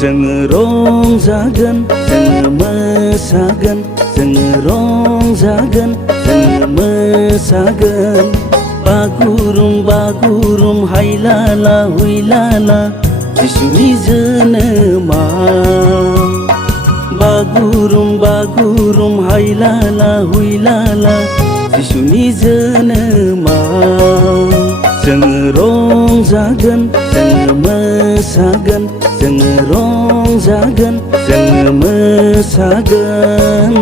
जोङो रंजागोन जोङो मोसागोन जोङो रंजागोन जोङो मोसागोन बागुरुम बागुरुम हायलाला हुइलाला जिसुनि जोनोमा बागुरुम बागुरुम हायलाला हुइलाला जिसुनि जोनोमा जोङो रंजागोन जोङो मोसागोन जोङो रंजागोन जोङो मोसागोन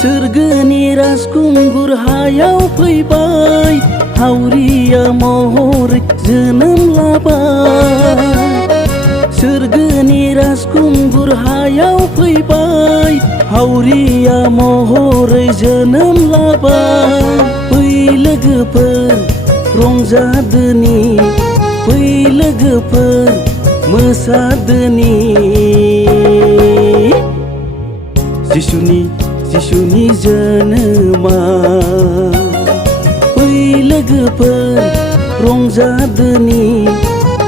सोरगोनि राजखुंगुर हायाव फैबाय हावरिया महरै जोनोम लाबाय सोरगोनि राजखुंगुर हायाव फैबाय हावरिया महरै जोनोम लाबाय फै लोगोफोर रंजादोनि फै लोगोफोर मोसादोनि जिसुनि जोनोमा फै लोगोफोर रंजादोनि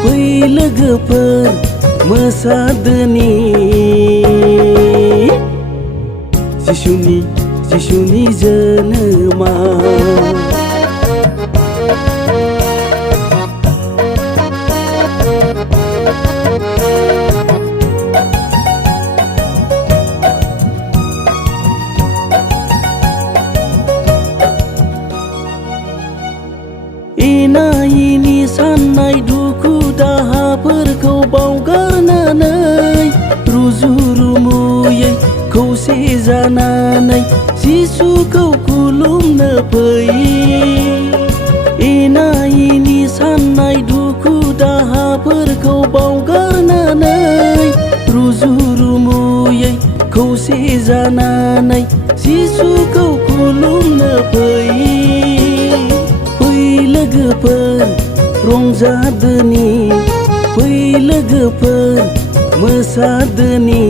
फै लोगोफोर मोसादोनि जिसुनि जोनोमा एना एनि साननाय दुखु दाहाफोरखौ बावगारनानै रुजु रुमुयै खौसे जानानै जिसुखौ खुलुमनो फै एना एनि साननाय दुखु दाहाफोरखौ बावगारनानै रुजु रुमुयै खौसे जानानै जिसुखौ खुलुमनो फै लोगोफोर रंजादोनि फै लोगोफोर मोसादोनि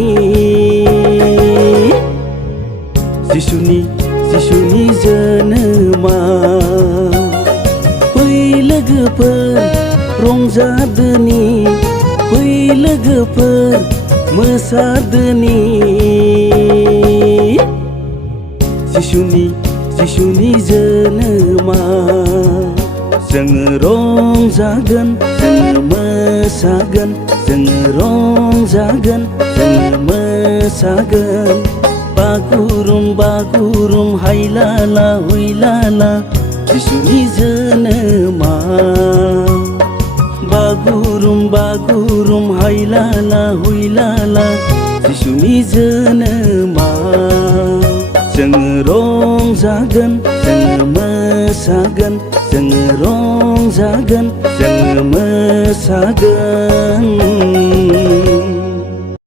जिसुनि जोनोमा फै लोगोफोर रंजादोनि फै लोगोफोर मोसादोनि जिसुनि जोनोमा जोङो रंजागोन जोङो मोसागोन जोङो रंजागोन जोङो मोसागोन बागुरुम बागुरुम हायलाला हुइलाला जिसुनि जोनोमा बागुरुम बागुरुम हायलाला हुइलाला जिसुनि जोनोमा जोङो रंजागोन जोङो मोसागोन जोङो रंजागोन जोङो मोसागोन